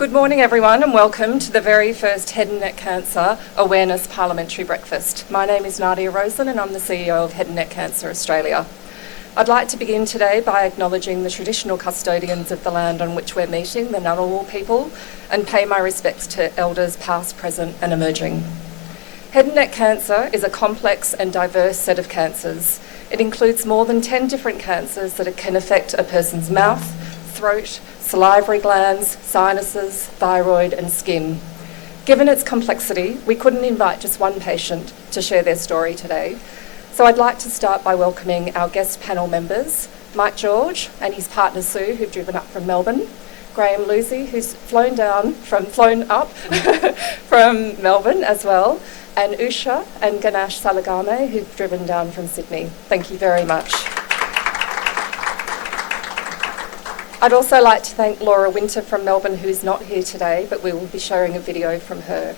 Good morning everyone and welcome to the very first Head and Neck Cancer Awareness Parliamentary Breakfast. My name is Nadia Rosen and I'm the CEO of Head and Neck Cancer Australia. I'd like to begin today by acknowledging the traditional custodians of the land on which we're meeting, the Ngunnawal people, and pay my respects to elders past, present and emerging. Head and neck cancer is a complex and diverse set of cancers. It includes more than 10 different cancers that can affect a person's mouth, throat, salivary glands, sinuses, thyroid and skin. Given its complexity, we couldn't invite just one patient to share their story today. So I'd like to start by welcoming our guest panel members, Mike George and his partner Sue, who've driven up from Melbourne, Graham Lucy, who's flown up from Melbourne as well, and Usha and Ganesh Salagame, who've driven down from Sydney. Thank you very much. I'd also like to thank Laura Winter from Melbourne, who is not here today, but we will be showing a video from her.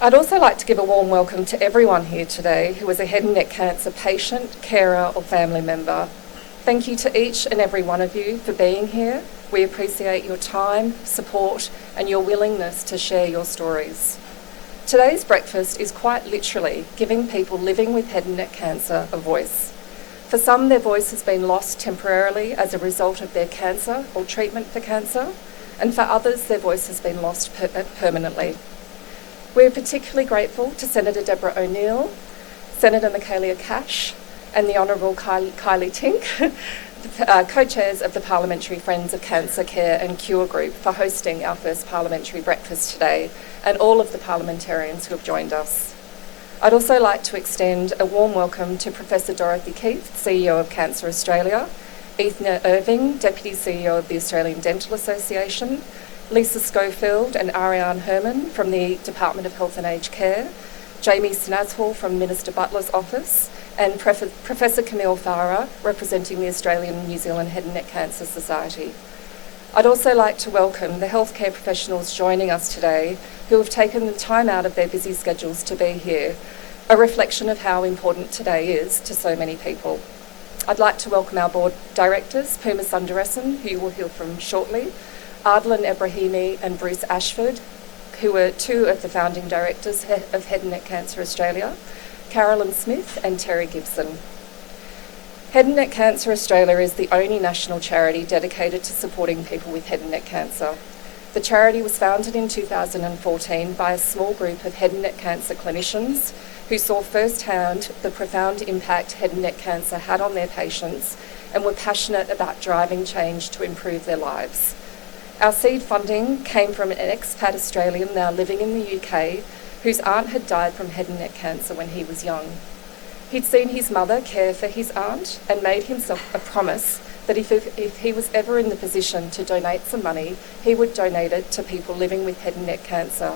I'd also like to give a warm welcome to everyone here today who is a head and neck cancer patient, carer or family member. Thank you to each and every one of you for being here. We appreciate your time, support and your willingness to share your stories. Today's breakfast is quite literally giving people living with head and neck cancer a voice. For some, their voice has been lost temporarily as a result of their cancer or treatment for cancer, and for others, their voice has been lost permanently. We're particularly grateful to Senator Deborah O'Neill, Senator Michaelia Cash, and the Honourable Kylie Tink, co-chairs of the Parliamentary Friends of Cancer Care and Cure Group, for hosting our first parliamentary breakfast today, and all of the parliamentarians who have joined us. I'd also like to extend a warm welcome to Professor Dorothy Keith, CEO of Cancer Australia, Ethna Irving, Deputy CEO of the Australian Dental Association, Lisa Schofield and Ariane Herman from the Department of Health and Aged Care, Jamie Snazhall from Minister Butler's office, and Professor Camille Farah, representing the Australian and New Zealand Head and Neck Cancer Society. I'd also like to welcome the healthcare professionals joining us today who have taken the time out of their busy schedules to be here, a reflection of how important today is to so many people. I'd like to welcome our board directors, Puma Sundaresan, who you will hear from shortly, Ardlan Ebrahimi and Bruce Ashford, who were two of the founding directors of Head and Neck Cancer Australia, Carolyn Smith and Terry Gibson. Head and Neck Cancer Australia is the only national charity dedicated to supporting people with head and neck cancer. The charity was founded in 2014 by a small group of head and neck cancer clinicians who saw firsthand the profound impact head and neck cancer had on their patients and were passionate about driving change to improve their lives. Our seed funding came from an expat Australian now living in the UK whose aunt had died from head and neck cancer when he was young. He'd seen his mother care for his aunt and made himself a promise that if he was ever in the position to donate some money, he would donate it to people living with head and neck cancer.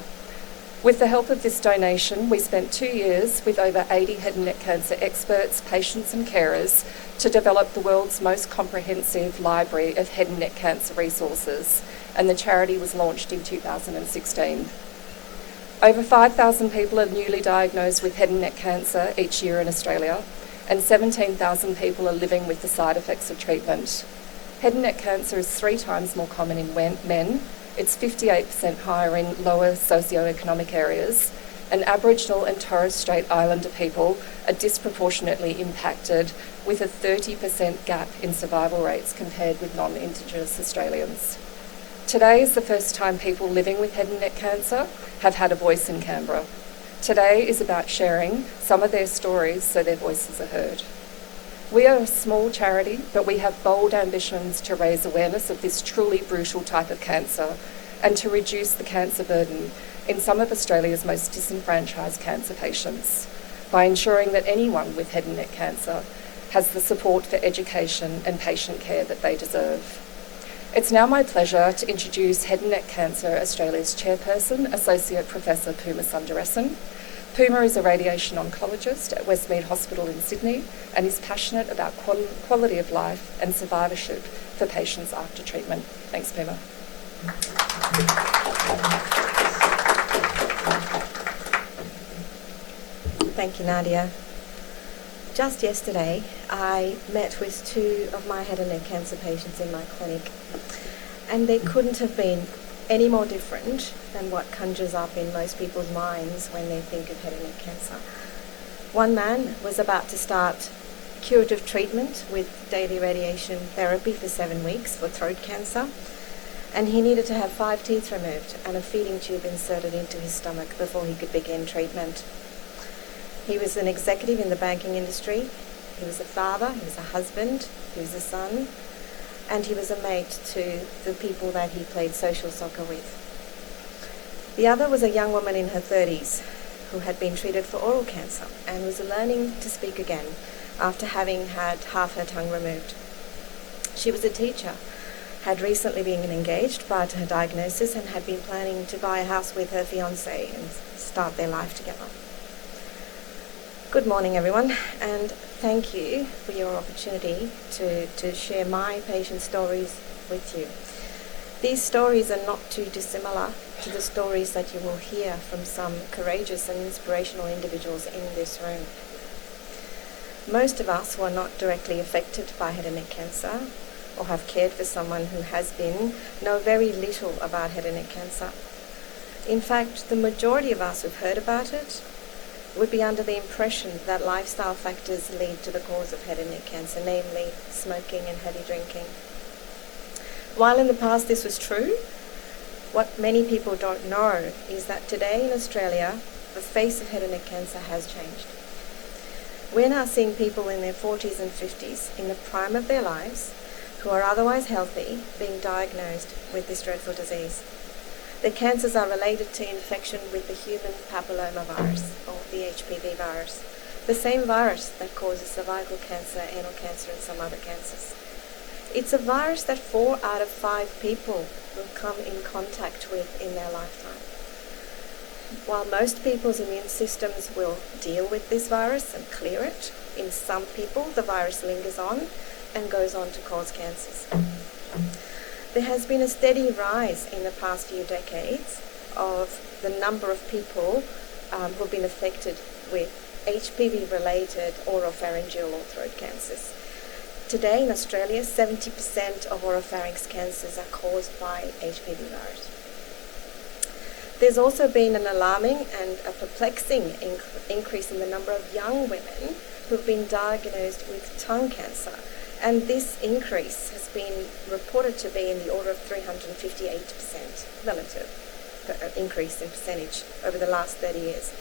With the help of this donation, we spent 2 years with over 80 head and neck cancer experts, patients and carers to develop the world's most comprehensive library of head and neck cancer resources, and the charity was launched in 2016. Over 5,000 people are newly diagnosed with head and neck cancer each year in Australia, and 17,000 people are living with the side effects of treatment. Head and neck cancer is 3 times more common in men. It's 58% higher in lower socioeconomic areas, and Aboriginal and Torres Strait Islander people are disproportionately impacted, with a 30% gap in survival rates compared with non-Indigenous Australians. Today is the first time people living with head and neck cancer have had a voice in Canberra. Today is about sharing some of their stories so their voices are heard. We are a small charity, but we have bold ambitions to raise awareness of this truly brutal type of cancer and to reduce the cancer burden in some of Australia's most disenfranchised cancer patients by ensuring that anyone with head and neck cancer has the support for education and patient care that they deserve. It's now my pleasure to introduce Head and Neck Cancer Australia's chairperson, Associate Professor Puma Sundaresan. Puma is a radiation oncologist at Westmead Hospital in Sydney and is passionate about quality of life and survivorship for patients after treatment. Thanks, Puma. Thank you, Nadia. Just yesterday, I met with 2 of my head and neck cancer patients in my clinic, And they couldn't have been any more different than what conjures up in most people's minds when they think of head and neck cancer. One man was about to start curative treatment with daily radiation therapy for 7 weeks for throat cancer, and he needed to have 5 teeth removed and a feeding tube inserted into his stomach before he could begin treatment. He was an executive in the banking industry. He was a father, he was a husband, he was a son, and he was a mate to the people that he played social soccer with. The other was a young woman in her 30s who had been treated for oral cancer and was learning to speak again after having had half her tongue removed. She was a teacher, had recently been engaged prior to her diagnosis, and had been planning to buy a house with her fiancé and start their life together. Good morning, everyone, and thank you for your opportunity to share my patient stories with you. These stories are not too dissimilar to the stories that you will hear from some courageous and inspirational individuals in this room. Most of us who are not directly affected by head and neck cancer or have cared for someone who has been know very little about head and neck cancer. In fact, the majority of us who've heard about it would be under the impression that lifestyle factors lead to the cause of head and neck cancer, namely smoking and heavy drinking. While in the past this was true, what many people don't know is that today in Australia, the face of head and neck cancer has changed. We're now seeing people in their 40s and 50s, in the prime of their lives, who are otherwise healthy, being diagnosed with this dreadful disease. The cancers are related to infection with the human papillomavirus, or the HPV virus, the same virus that causes cervical cancer, anal cancer, and some other cancers. It's a virus that 4 out of 5 people will come in contact with in their lifetime. While most people's immune systems will deal with this virus and clear it, in some people the virus lingers on and goes on to cause cancers. There has been a steady rise in the past few decades of the number of people who've been affected with HPV-related oropharyngeal or throat cancers. Today in Australia, 70% of oropharynx cancers are caused by HPV virus. There's also been an alarming and a perplexing increase in the number of young women who've been diagnosed with tongue cancer. And this increase has been reported to be in the order of 358% relative increase in percentage over the last 30 years.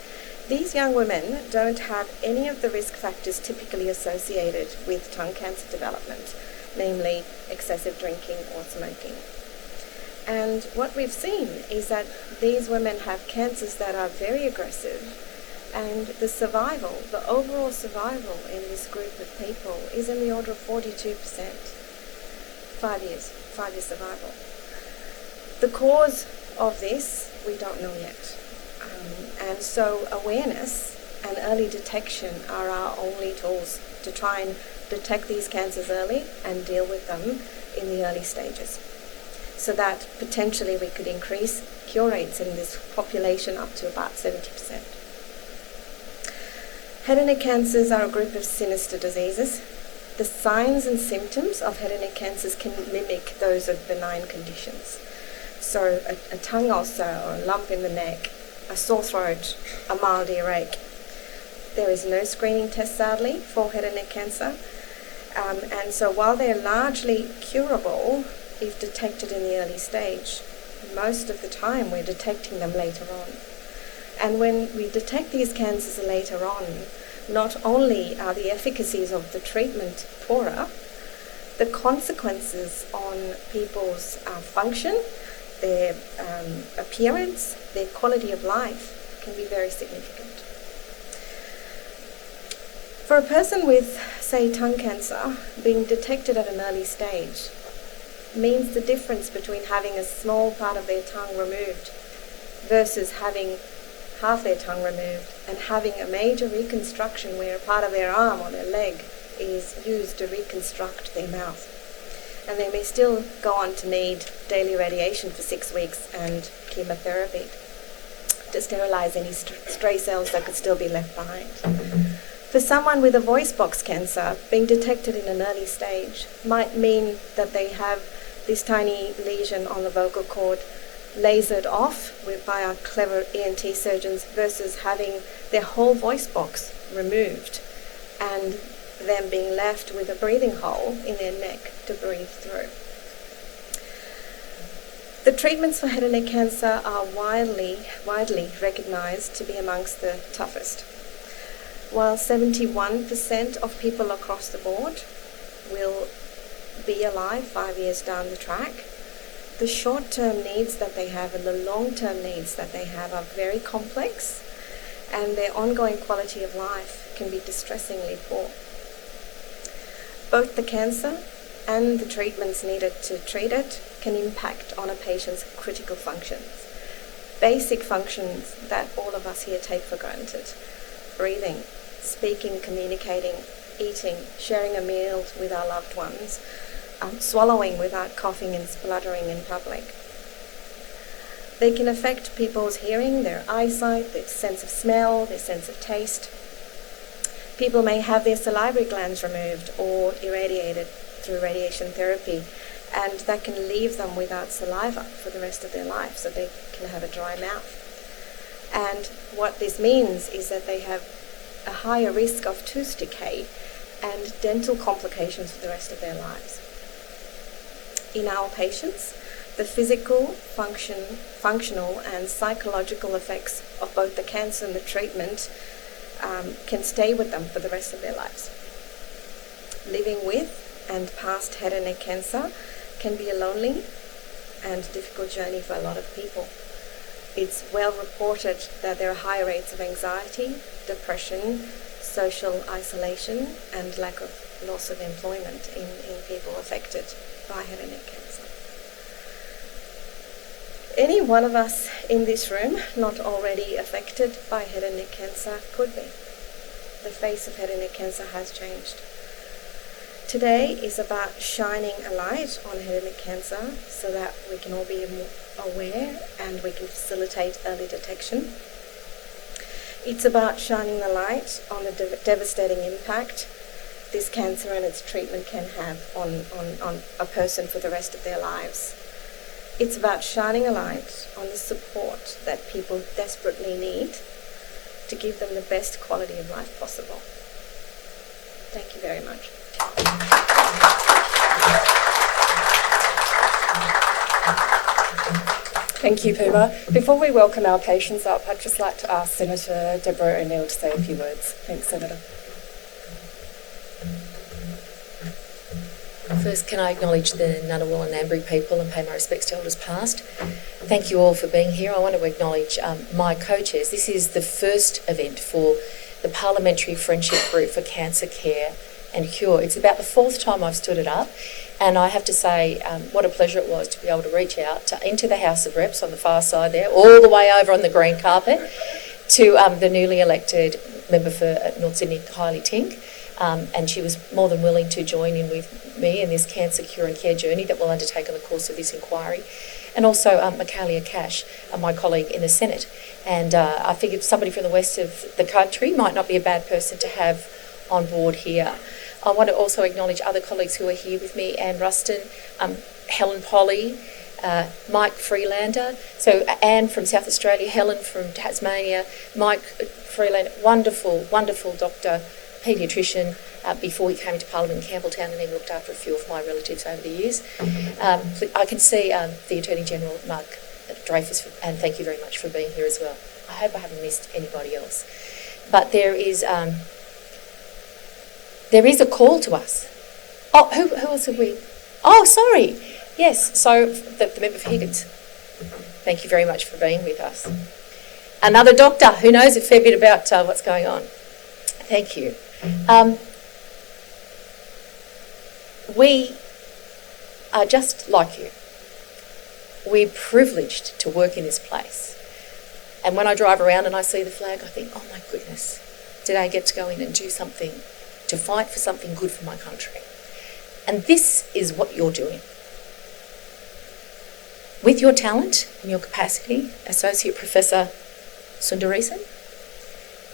These young women don't have any of the risk factors typically associated with tongue cancer development, namely excessive drinking or smoking. And what we've seen is that these women have cancers that are very aggressive, and the survival, the overall survival in this group of people is in the order of 42%. 5 years survival. The cause of this, we don't know yet. And so awareness and early detection are our only tools to try and detect these cancers early and deal with them in the early stages, so that potentially we could increase cure rates in this population up to about 70%. Head and neck cancers are a group of sinister diseases. The signs and symptoms of head and neck cancers can mimic those of benign conditions. So a tongue ulcer or a lump in the neck, a sore throat, a mild earache. There is no screening test, sadly, for head and neck cancer. And so while they're largely curable, if detected in the early stage, most of the time we're detecting them later on. And when we detect these cancers later on, not only are the efficacies of the treatment poorer, the consequences on people's function, their appearance, their quality of life can be very significant. For a person with, say, tongue cancer, being detected at an early stage means the difference between having a small part of their tongue removed versus having half their tongue removed and having a major reconstruction where a part of their arm or their leg is used to reconstruct their mouth. And they may still go on to need daily radiation for 6 weeks and chemotherapy to sterilize any stray cells that could still be left behind. For someone with a voice box cancer, being detected in an early stage might mean that they have this tiny lesion on the vocal cord lasered off by our clever ENT surgeons versus having their whole voice box removed and them being left with a breathing hole in their neck to breathe through. The treatments for head and neck cancer are widely recognised to be amongst the toughest. While 71% of people across the board will be alive 5 years down the track, the short-term needs that they have and the long-term needs that they have are very complex, and their ongoing quality of life can be distressingly poor. Both the cancer and the treatments needed to treat it can impact on a patient's critical functions. Basic functions that all of us here take for granted: breathing, speaking, communicating, eating, sharing a meal with our loved ones, swallowing without coughing and spluttering in public. They can affect people's hearing, their eyesight, their sense of smell, their sense of taste. People may have their salivary glands removed or irradiated through radiation therapy, and that can leave them without saliva for the rest of their life, so they can have a dry mouth. And what this means is that they have a higher risk of tooth decay and dental complications for the rest of their lives. In our patients, the physical, functional and psychological effects of both the cancer and the treatment can stay with them for the rest of their lives. Living with and past head and neck cancer can be a lonely and difficult journey for a lot of people. It's well reported that there are high rates of anxiety, depression, social isolation, and lack of loss of employment in people affected by head and neck cancer. Any one of us in this room not already affected by head and neck cancer could be. The face of head and neck cancer has changed. Today is about shining a light on head and neck cancer so that we can all be more aware and we can facilitate early detection. It's about shining the light on the devastating impact this cancer and its treatment can have on a person for the rest of their lives. It's about shining a light on the support that people desperately need to give them the best quality of life possible. Thank you very much. Thank you, Puma. Before we welcome our patients up, I'd just like to ask Senator Deborah O'Neill to say a few words. Thanks, Senator. First, can I acknowledge the Ngunnawal and Ngambri people and pay my respects to elders past. Thank you all for being here. I want to acknowledge my co-chairs. This is the first event for the Parliamentary Friendship Group for Cancer Care and Cure. It's about the fourth time I've stood it up, and I have to say what a pleasure it was to be able to reach out into the House of Reps on the far side there, all the way over on the green carpet, to the newly elected member for North Sydney, Kylie Tink, and she was more than willing to join in with me in this cancer cure and care journey that we'll undertake in the course of this inquiry. And also Michaelia Cash, my colleague in the Senate. And I figured somebody from the west of the country might not be a bad person to have on board here. I want to also acknowledge other colleagues who are here with me: Anne Ruston, Helen Polly, Mike Freelander. So Anne from South Australia, Helen from Tasmania, Mike Freelander, wonderful, wonderful doctor, paediatrician, before he came to Parliament in Campbelltown, and he looked after a few of my relatives over the years. I can see the Attorney General, Mark Dreyfus, and thank you very much for being here as well. I hope I haven't missed anybody else. But there is a call to us. Oh, who else have we? Oh, sorry. Yes, so the member for Higgins. Thank you very much for being with us. Another doctor who knows a fair bit about what's going on. Thank you. We are just like you. We're privileged to work in this place. And when I drive around and I see the flag, I think, oh my goodness, did I get to go in and do something to fight for something good for my country? And this is what you're doing. With your talent and your capacity, Associate Professor Sundaresan,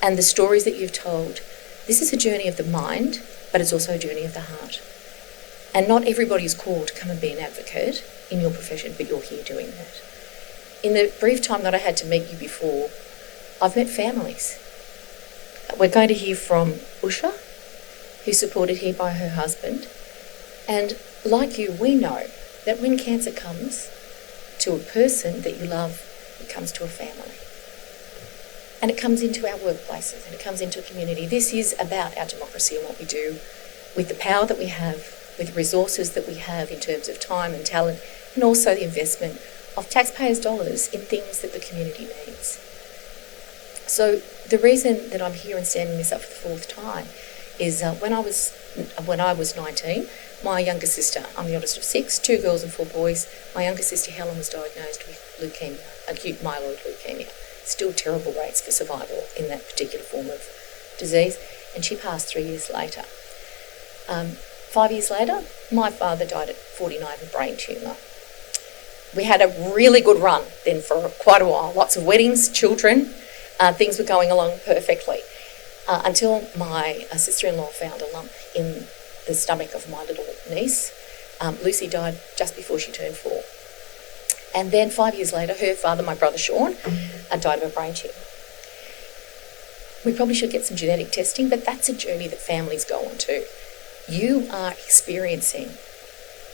and the stories that you've told, this is a journey of the mind, but it's also a journey of the heart. And not everybody is called to come and be an advocate in your profession, but you're here doing that. In the brief time that I had to meet you before, I've met families. We're going to hear from Usha, who's supported here by her husband. And like you, we know that when cancer comes to a person that you love, it comes to a family. And it comes into our workplaces and it comes into a community. This is about our democracy and what we do with the power that we have, with the resources that we have in terms of time and talent, and also the investment of taxpayers' dollars in things that the community needs. So the reason that I'm here and standing this up for the fourth time is when I was 19, my younger sister, I'm the oldest of 6, 2 girls and 4 boys, my younger sister Helen was diagnosed with leukemia, acute myeloid leukemia. Still terrible rates for survival in that particular form of disease, and she passed 3 years later. 5 years later, my father died at 49 of a brain tumour. We had a really good run then for quite a while. Lots of weddings, children, things were going along perfectly until my sister-in-law found a lump in the stomach of my little niece. Lucy died just before she turned 4. And then 5 years later, her father, my brother Sean, died of a brain tumour. We probably should get some genetic testing, but that's a journey that families go on too. You are experiencing,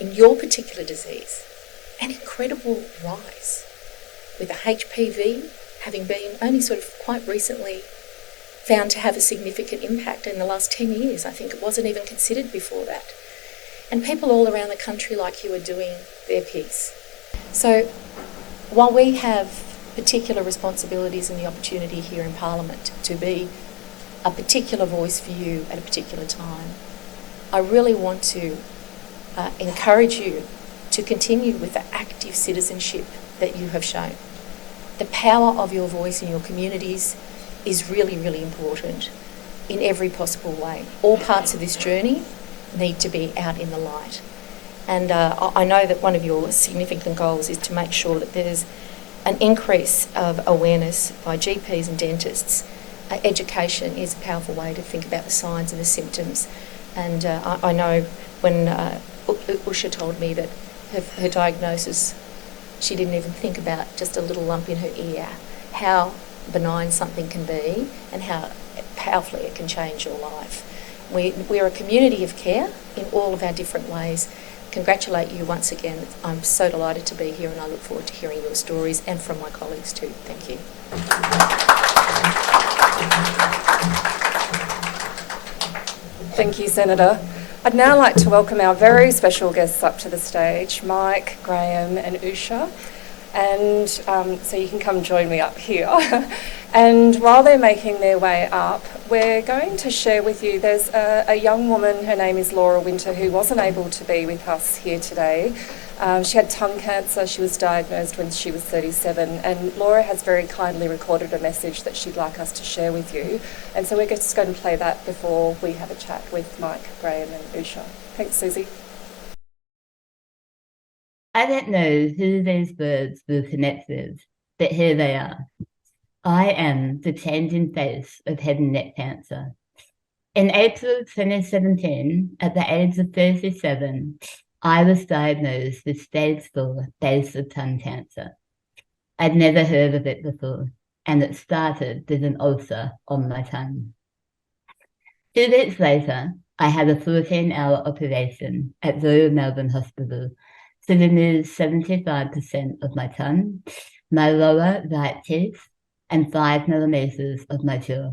in your particular disease, an incredible rise with the HPV having been only sort of quite recently found to have a significant impact in the last 10 years. I think it wasn't even considered before that. And people all around the country like you are doing their piece. So while we have particular responsibilities and the opportunity here in Parliament to be a particular voice for you at a particular time, I really want to encourage you to continue with the active citizenship that you have shown. The power of your voice in your communities is really, really important in every possible way. All parts of this journey need to be out in the light. And I know that one of your significant goals is to make sure that there's an increase of awareness by GPs and dentists. Education is a powerful way to think about the signs and the symptoms. And I know when Usha told me that her diagnosis, she didn't even think about just a little lump in her ear, how benign something can be and how powerfully it can change your life. We're a community of care in all of our different ways. Congratulate you once again. I'm so delighted to be here and I look forward to hearing your stories and from my colleagues too. Thank you. Thank you, Senator. I'd now like to welcome our very special guests up to the stage, Mike, Graham and Usha. And so you can come join me up here. And while they're making their way up, we're going to share with you, there's a young woman, her name is Laura Winter, who wasn't able to be with us here today. She had tongue cancer. She was diagnosed when she was 37, and Laura has very kindly recorded a message that she'd like us to share with you. And so we're just going to play that before we have a chat with Mike, Graham and Usha. Thanks, Susie. I don't know who those words will connect with, but here they are. I am the changing face of head and neck cancer. In April 2017, at the age of 37, I was diagnosed with stage 4 basal tongue cancer. I'd never heard of it before, and it started with an ulcer on my tongue. 2 weeks later, I had a 14-hour operation at Royal Melbourne Hospital to remove 75% of my tongue, my lower right teeth, and 5 millimetres of my jaw.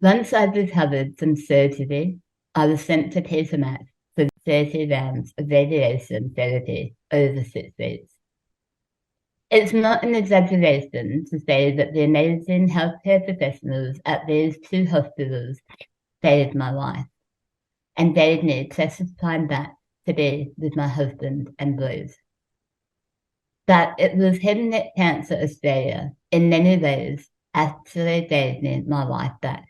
Once I'd recovered from surgery, I was sent to Peter Mac for 30 rounds of radiation therapy over 6 weeks. It's not an exaggeration to say that the amazing healthcare professionals at these 2 hospitals saved my life and gave me precious time back to be with my husband and boys. But it was Head and Neck Cancer Australia, in many ways, actually gave me my life back.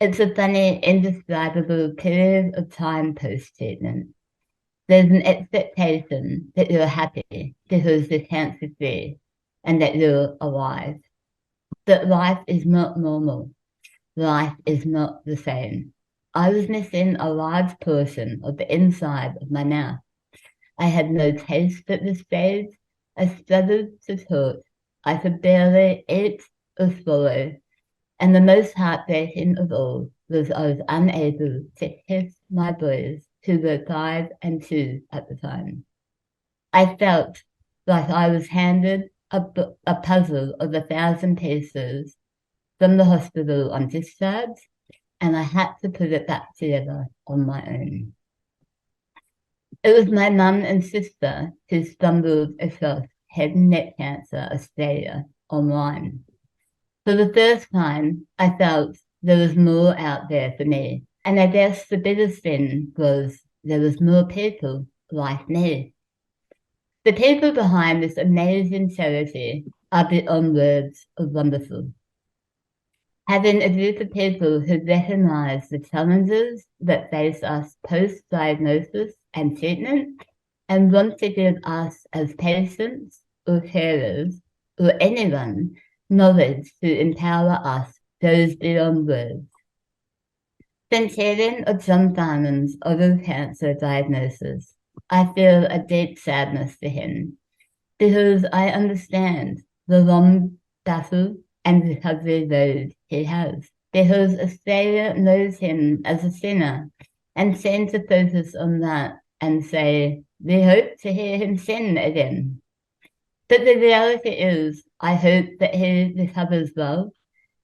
It's a funny, indescribable period of time post-treatment. There's an expectation that you're happy because you're cancer-free and that you're alive. But life is not normal. Life is not the same. I was missing a large portion of the inside of my mouth. I had no taste at this stage. I struggled to talk. I could barely eat or swallow. And the most heartbreaking of all was I was unable to kiss my boys, who were 5 and 2 at the time. I felt like I was handed a puzzle of 1,000 pieces from the hospital on discharge, and I had to put it back together on my own. It was my mum and sister who stumbled across Head and Neck Cancer Australia online. For the first time, I felt there was more out there for me. And I guess the biggest thing was there was more people like me. The people behind this amazing charity are beyond words of wonderful. Having a group of people who recognize the challenges that face us post-diagnosis and treatment and want to give us as patients or carers or anyone knowledge to empower us goes beyond words. Since hearing of John Diamond's oral cancer diagnosis, I feel a deep sadness for him because I understand the long battle and recovery road he has, because Australia knows him as a sinner and seems to focus on that and say, we hope to hear him sin again. But the reality is, I hope that he recovers well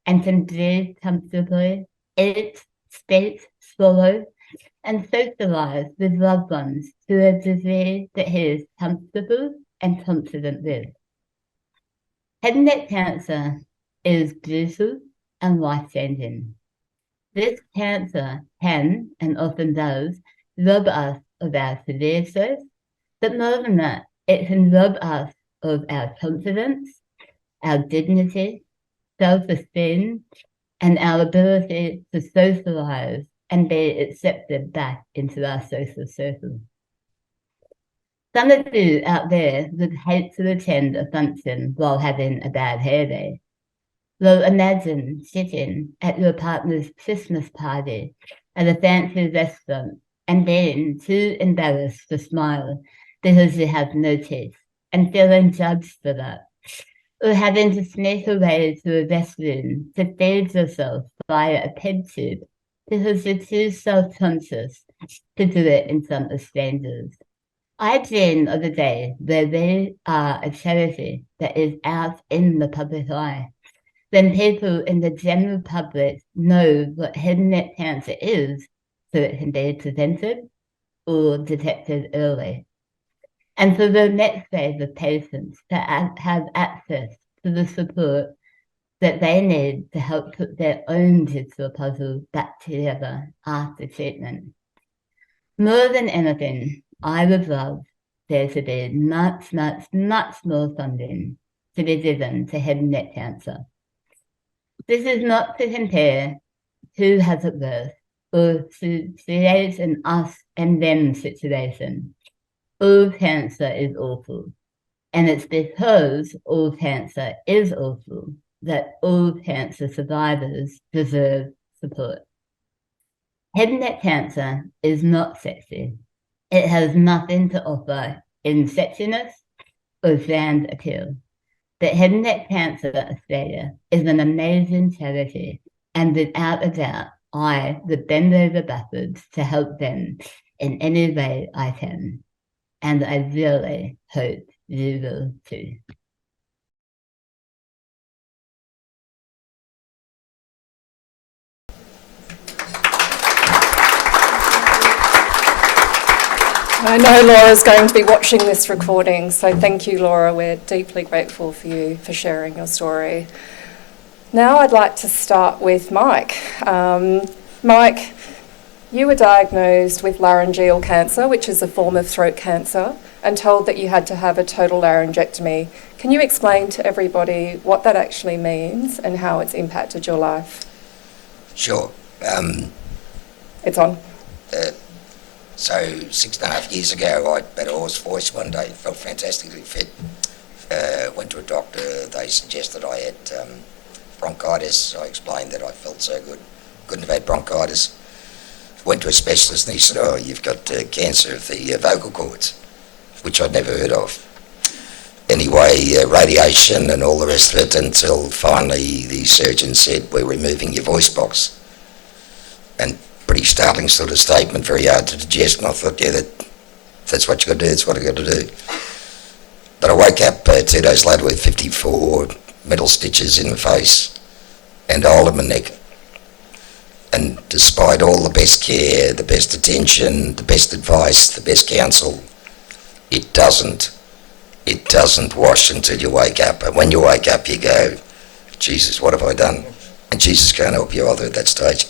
and can breathe comfortably, eat, speak, swallow, and socialize with loved ones to a degree that he is comfortable and confident with. Head and neck cancer is brutal and life-changing. This cancer can, and often does, rob us of our career choice, but more than that, it can rob us of our confidence, our dignity, self-esteem, and our ability to socialize and be accepted back into our social circle. Some of you out there would hate to attend a function while having a bad hair day. Well, imagine sitting at your partner's Christmas party at a fancy restaurant and being too embarrassed to smile because you have no teeth and feeling judged for that. Or having to sneak away to a restroom to feed yourself via a peg tube because you're too self-conscious to do it in front of strangers. I dream of a day where we are a charity that is out in the public eye, when people in the general public know what head and neck cancer is so it can be prevented or detected early. And for the next wave of patients to have access to the support that they need to help put their own jigsaw puzzle back together after treatment. More than anything, I would love there to be much, much, much more funding to be given to head and neck cancer. This is not to compare who has it worse or to create an us and them situation. All cancer is awful, and it's because all cancer is awful that all cancer survivors deserve support. Head and neck cancer is not sexy. It has nothing to offer in sexiness or grand appeal. But Head and Neck Cancer Australia is an amazing charity, and without a doubt, I would bend over backwards to help them in any way I can. And I really hope you will too. I know Laura's going to be watching this recording, so thank you, Laura. We're deeply grateful for you for sharing your story. Now I'd like to start with Mike. Mike, you were diagnosed with laryngeal cancer, which is a form of throat cancer, and told that you had to have a total laryngectomy. Can you explain to everybody what that actually means and how it's impacted your life? Sure. It's on. So 6.5 years ago, I had a hoarse voice one day, felt fantastically fit. Went to a doctor, they suggested I had bronchitis. I explained that I felt so good, couldn't have had bronchitis. went to a specialist and he said, oh, you've got cancer of the vocal cords, which I'd never heard of. Anyway, radiation and all the rest of it, until finally the surgeon said, we're removing your voice box. And pretty startling sort of statement, very hard to digest, and I thought, yeah, that's what you got to do, that's what I got to do. But I woke up 2 days later with 54 metal stitches in the face and a hole in my neck. And despite all the best care, the best attention, the best advice, the best counsel, it doesn't wash until you wake up. And when you wake up, you go, Jesus, what have I done? And Jesus can't help you either at that stage.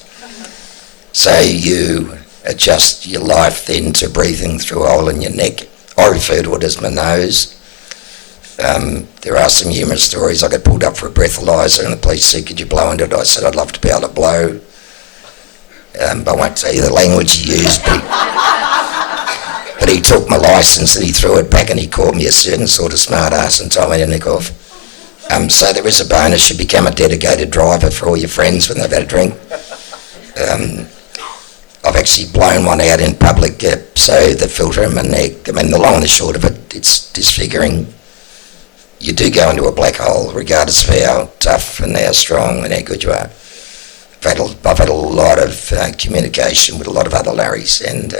So you adjust your life then to breathing through a hole in your neck. I refer to it as my nose. There are some humorous stories. I got pulled up for a breathalyser and the police said, could you blow into it? I said, I'd love to be able to blow. I won't tell you the language he used, but he took my licence and he threw it back and he called me a certain sort of smart ass and told me to nick off. So there is a bonus. You become a dedicated driver for all your friends when they've had a drink. I've actually blown one out in public, so the filter in my neck, I mean, the long and the short of it, it's disfiguring. You do go into a black hole, regardless of how tough and how strong and how good you are. I've had a lot of communication with a lot of other Larrys, and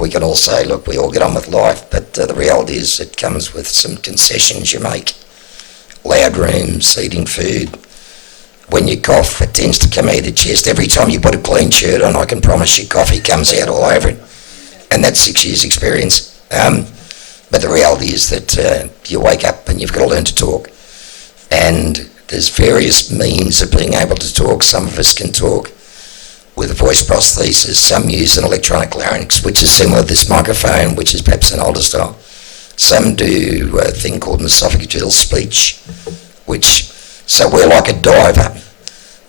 we can all say, look, we all get on with life, but the reality is it comes with some concessions you make. Loud rooms, eating food. When you cough, it tends to come out of your chest. Every time you put a clean shirt on, I can promise you coffee comes out all over it. And that's 6 years' experience. But the reality is that you wake up and you've got to learn to talk. And there's various means of being able to talk. Some of us can talk with a voice prosthesis. Some use an electronic larynx, which is similar to this microphone, which is perhaps an older style. Some do a thing called an esophageal speech, so we're like a diver.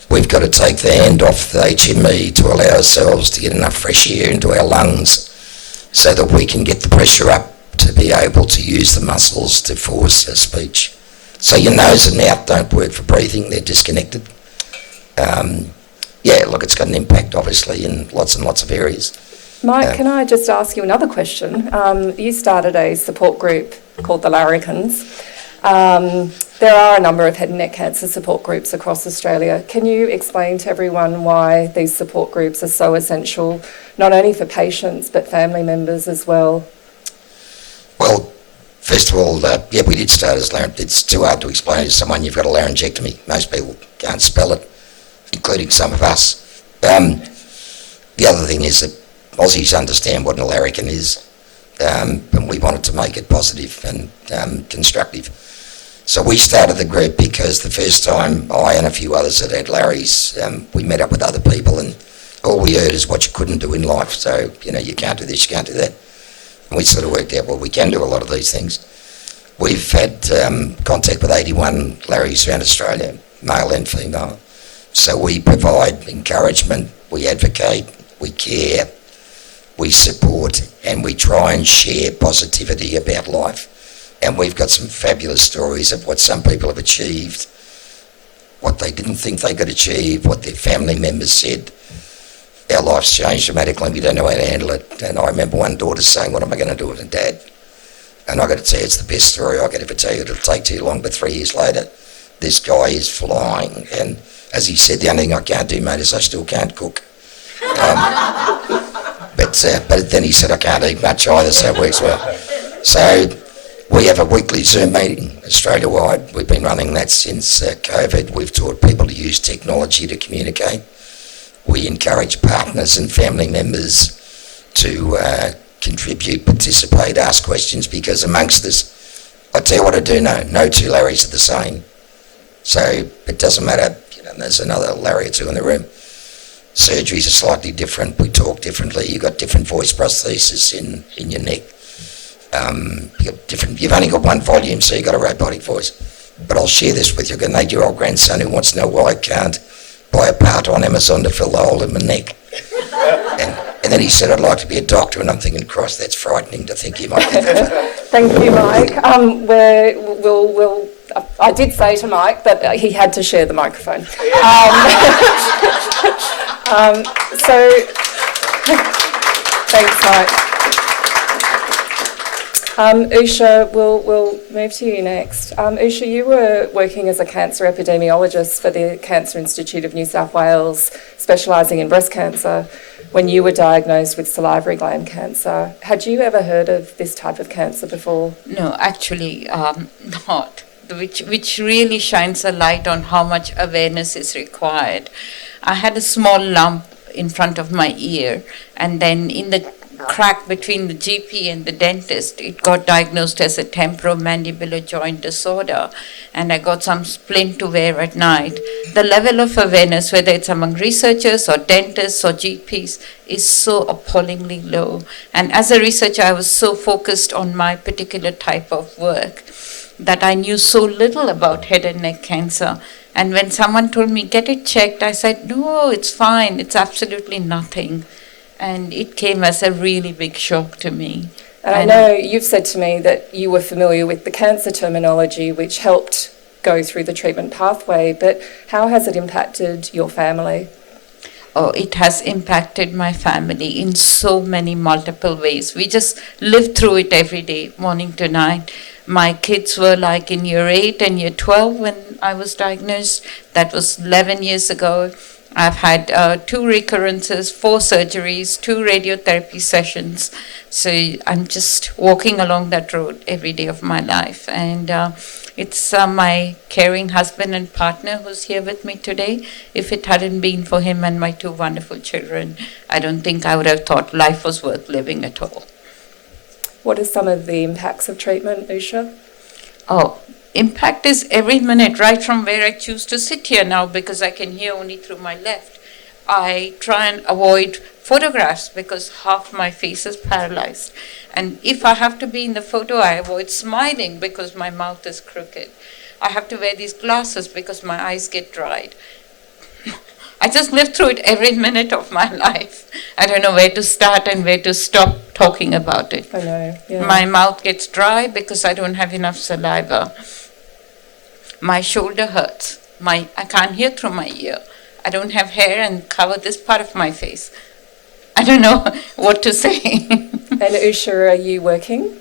We've got to take the hand off the HME to allow ourselves to get enough fresh air into our lungs so that we can get the pressure up to be able to use the muscles to force a speech. So your nose and mouth don't work for breathing, they're disconnected. It's got an impact obviously in lots and lots of areas. Mike, can I just ask you another question? You started a support group called the Larrikins. There are a number of head and neck cancer support groups across Australia. Can you explain to everyone why these support groups are so essential, not only for patients but family members as well? Well, first of all, we did start as larynx. It's too hard to explain to someone you've got a laryngectomy. Most people can't spell it, including some of us. The other thing is that Aussies understand what an larrikin is, and we wanted to make it positive and constructive. So we started the group because the first time I and a few others that had Larrys, we met up with other people and all we heard is what you couldn't do in life. So, you can't do this, you can't do that. And we sort of worked out, well, we can do a lot of these things. We've had contact with 81 Larrys around Australia, male and female. So we provide encouragement, we advocate, we care, we support, and we try and share positivity about life. And we've got some fabulous stories of what some people have achieved, what they didn't think they could achieve, what their family members said. Our life's changed dramatically, we don't know how to handle it. And I remember one daughter saying, what am I going to do with a dad? And I've got to tell you, it's the best story I could ever tell you. It'll take too long, but 3 years later, this guy is flying. And as he said, the only thing I can't do, mate, is I still can't cook. But then he said, I can't eat much either, so it works well. So we have a weekly Zoom meeting Australia-wide. We've been running that since COVID. We've taught people to use technology to communicate. We encourage partners and family members to contribute, participate, ask questions, because amongst us, I tell you what I do know, no two Larrys are the same. So it doesn't matter, there's another Larry or two in the room. Surgeries are slightly different, we talk differently, you've got different voice prosthesis in your neck. You've only got one volume, so you've got a robotic voice. But I'll share this with you. I've got an 8-year-old grandson who wants to know why I can't buy a part on Amazon to fill the hole in my neck. And then he said, I'd like to be a doctor, and I'm thinking, Christ, that's frightening to think he might be that. Thank you, Mike. I did say to Mike that he had to share the microphone. So, thanks, Mike. Usha, we'll move to you next. Usha, you were working as a cancer epidemiologist for the Cancer Institute of New South Wales, specialising in breast cancer, when you were diagnosed with salivary gland cancer. Had you ever heard of this type of cancer before? No, actually not, which really shines a light on how much awareness is required. I had a small lump in front of my ear, and then in the crack between the GP and the dentist, it got diagnosed as a temporomandibular joint disorder, and I got some splint to wear at night. The level of awareness, whether it's among researchers or dentists or GPs, is so appallingly low. And as a researcher, I was so focused on my particular type of work that I knew so little about head and neck cancer. And when someone told me, get it checked, I said, no, it's fine, it's absolutely nothing. And it came as a really big shock to me. And I know you've said to me that you were familiar with the cancer terminology, which helped go through the treatment pathway, but how has it impacted your family? Oh, it has impacted my family in so many multiple ways. We just live through it every day, morning to night. My kids were like in year 8 and year 12 when I was diagnosed. That was 11 years ago. I've had 2 recurrences, 4 surgeries, 2 radiotherapy sessions. So I'm just walking along that road every day of my life. And it's my caring husband and partner who's here with me today. If it hadn't been for him and my 2 wonderful children, I don't think I would have thought life was worth living at all. What are some of the impacts of treatment, Usha? Oh, impact is every minute, right from where I choose to sit here now because I can hear only through my left. I try and avoid photographs because half my face is paralyzed. And if I have to be in the photo, I avoid smiling because my mouth is crooked. I have to wear these glasses because my eyes get dried. I just live through it every minute of my life. I don't know where to start and where to stop talking about it. I know, yeah. My mouth gets dry because I don't have enough saliva. My shoulder hurts. I can't hear through my ear. I don't have hair and cover this part of my face. I don't know what to say. And Usha, are you working?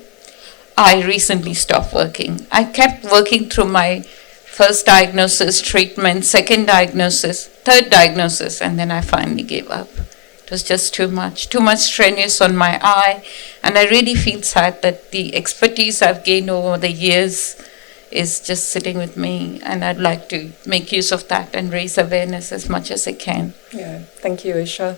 I recently stopped working. I kept working through my first diagnosis, treatment, second diagnosis, third diagnosis, and then I finally gave up. It was just too much strenuous on my eye, and I really feel sad that the expertise I've gained over the years is just sitting with me, and I'd like to make use of that and raise awareness as much as I can. Yeah, thank you, Usha.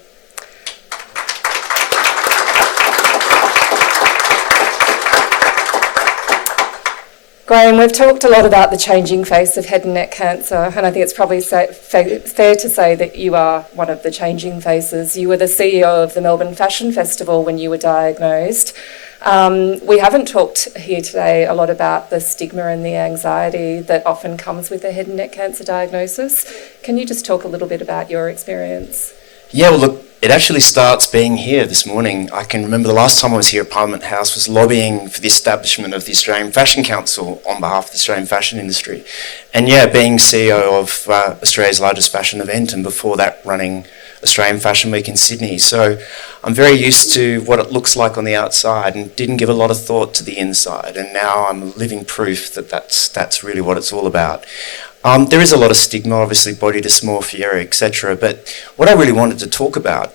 Graham, we've talked a lot about the changing face of head and neck cancer, and I think it's probably fair to say that you are one of the changing faces. You were the CEO of the Melbourne Fashion Festival when you were diagnosed. We haven't talked here today a lot about the stigma and the anxiety that often comes with a head and neck cancer diagnosis. Can you just talk a little bit about your experience? Yeah, well, look, it actually starts being here this morning. I can remember the last time I was here at Parliament House was lobbying for the establishment of the Australian Fashion Council on behalf of the Australian fashion industry. And yeah, being CEO of Australia's largest fashion event, and before that running Australian Fashion Week in Sydney. So I'm very used to what it looks like on the outside and didn't give a lot of thought to the inside. And now I'm living proof that that's really what it's all about. There is a lot of stigma, obviously body dysmorphia, etc. But what I really wanted to talk about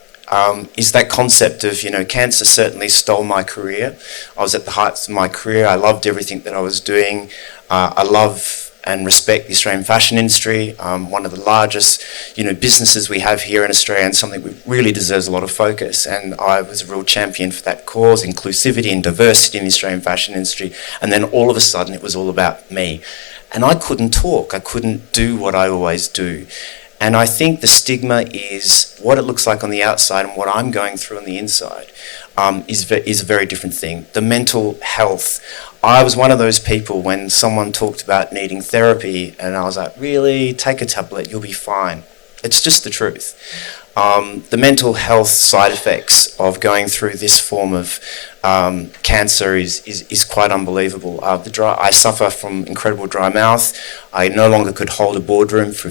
is that concept of, cancer certainly stole my career. I was at the heights of my career. I loved everything that I was doing. I love and respect the Australian fashion industry, one of the largest, businesses we have here in Australia, and something that really deserves a lot of focus. And I was a real champion for that cause, inclusivity and diversity in the Australian fashion industry. And then all of a sudden it was all about me. And I couldn't talk. I couldn't do what I always do. And I think the stigma is what it looks like on the outside and what I'm going through on the inside is a very different thing. The mental health. I was one of those people when someone talked about needing therapy and I was like, really? Take a tablet, you'll be fine. It's just the truth. The mental health side effects of going through this form of cancer is quite unbelievable. I suffer from incredible dry mouth. I no longer could hold a boardroom for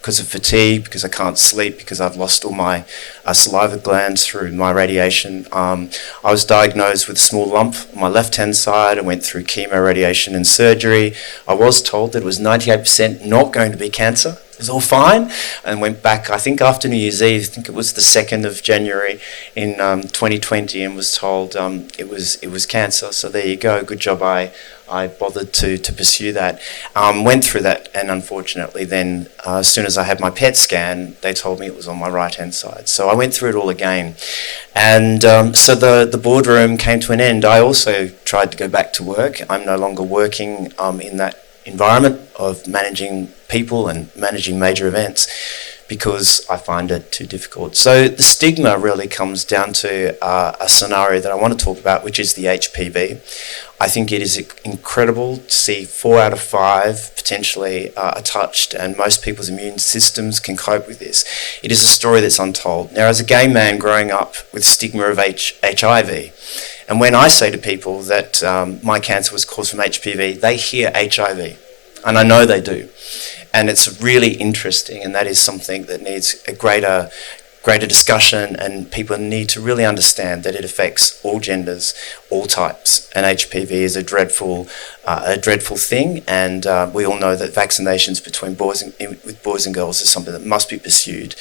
because of fatigue, because I can't sleep, because I've lost all my saliva glands through my radiation. I was diagnosed with a small lump on my left-hand side. I went through chemo, radiation and surgery. I was told that it was 98% not going to be cancer. It was all fine, and went back, I think after New Year's Eve, I think it was the 2nd of January in 2020, and was told it was cancer. So there you go, good job I bothered to pursue that. Went through that, and unfortunately then, as soon as I had my PET scan, they told me it was on my right-hand side. So I went through it all again. And so the boardroom came to an end. I also tried to go back to work. I'm no longer working in that environment of managing people and managing major events, because I find it too difficult. So the stigma really comes down to a scenario that I want to talk about, which is the HPV. I think it is incredible to see 4 out of 5 potentially are touched, and most people's immune systems can cope with this. It is a story that's untold. Now, as a gay man growing up with stigma of HIV, and when I say to people that my cancer was caused from HPV, they hear HIV, and I know they do. And it's really interesting, and that is something that needs a greater discussion, and people need to really understand that it affects all genders, all types, and HPV is a dreadful thing. And we all know that vaccinations with boys and girls is something that must be pursued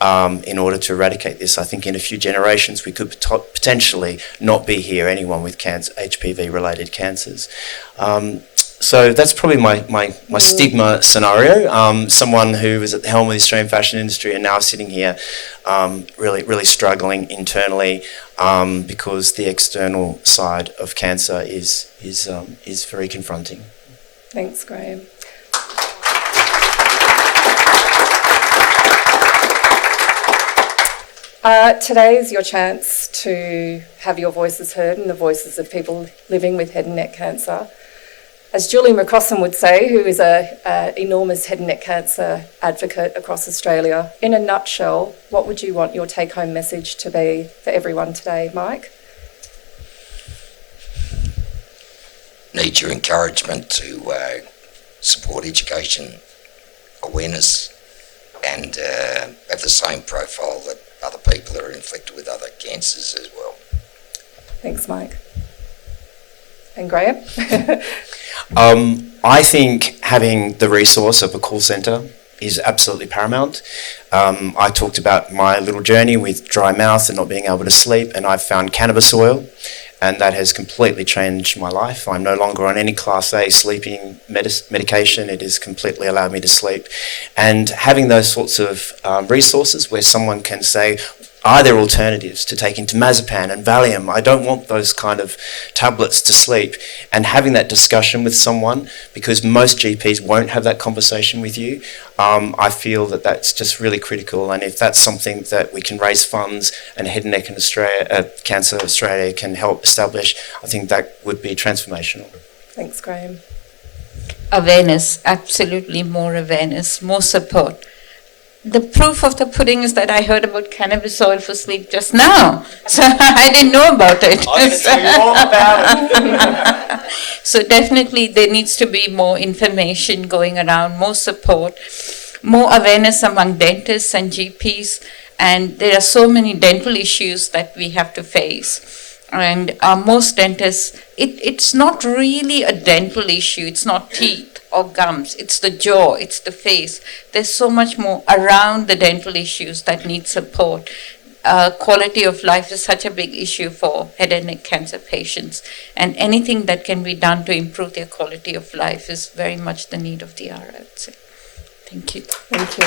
in order to eradicate this. I think in a few generations we could potentially not be here, anyone with HPV-related cancers. So that's probably my stigma scenario. Someone who was at the helm of the Australian fashion industry and now sitting here really struggling internally because the external side of cancer is very confronting. Thanks, Graham. Today is your chance to have your voices heard and the voices of people living with head and neck cancer. As Julie McCrossan would say, who is an enormous head and neck cancer advocate across Australia, in a nutshell, what would you want your take-home message to be for everyone today, Mike? Need your encouragement to support education, awareness, and have the same profile that other people that are inflicted with other cancers as well. Thanks, Mike. And Graham? I think having the resource of a call centre is absolutely paramount. I talked about my little journey with dry mouth and not being able to sleep, and I've found cannabis oil, and that has completely changed my life. I'm no longer on any Class A sleeping medication. It has completely allowed me to sleep. And having those sorts of resources where someone can say, are there alternatives to taking temazepam and Valium? I don't want those kind of tablets to sleep. And having that discussion with someone, because most GPs won't have that conversation with you, I feel that that's just really critical. And if that's something that we can raise funds and Head and Neck in Australia, Cancer Australia can help establish, I think that would be transformational. Thanks, Graham. Awareness, absolutely more awareness, more support. The proof of the pudding is that I heard about cannabis oil for sleep just now. So I didn't know about it. I'm going to tell you all about it. So definitely there needs to be more information going around, more support, more awareness among dentists and GPs. And there are so many dental issues that we have to face. And most dentists, it's not really a dental issue. It's not teeth or gums. It's the jaw. It's the face. There's so much more around the dental issues that need support. Quality of life is such a big issue for head and neck cancer patients. And anything that can be done to improve their quality of life is very much the need of the hour, I would say. Thank you. Thank you.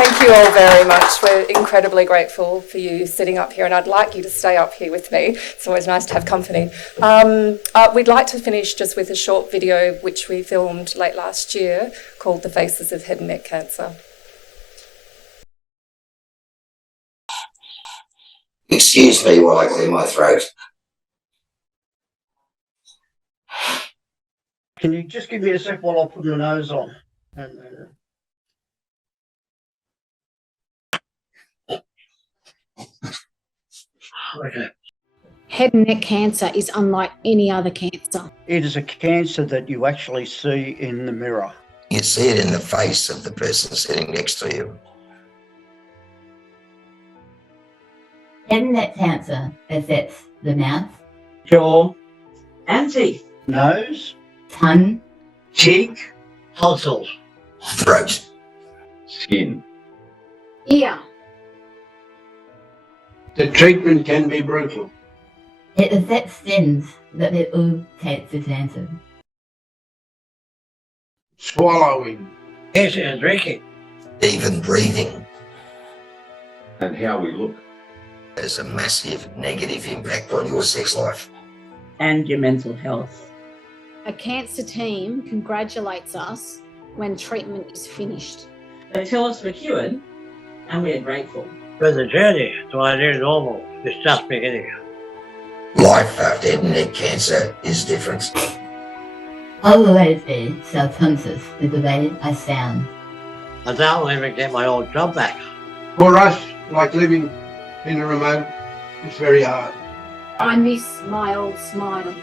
Thank you all very much. We're incredibly grateful for you sitting up here, and I'd like you to stay up here with me. It's always nice to have company. We'd like to finish just with a short video which we filmed late last year called The Faces of Head and Neck Cancer. Excuse me while I clear my throat. Can you just give me a sec while I put my nose on? Okay. Head and neck cancer is unlike any other cancer. It is a cancer that you actually see in the mirror. You see it in the face of the person sitting next to you. Head and neck cancer affects the mouth, Jaw and teeth. Nose, tongue, cheek, tonsils, Throat. Skin. Ear. The treatment can be brutal. it affects things that people take for granted. Swallowing, eating and drinking. Even breathing And how we look. has a massive negative impact on your sex life. And your mental health. A cancer team congratulates us when treatment is finished. They tell us we're cured and we are grateful. But the journey to our new normal is just beginning. Life after head and neck cancer is different. I'll always be self-conscious with the way I sound. I don't even get my old job back. For us, like living in a remote, it's very hard. I miss my old smile.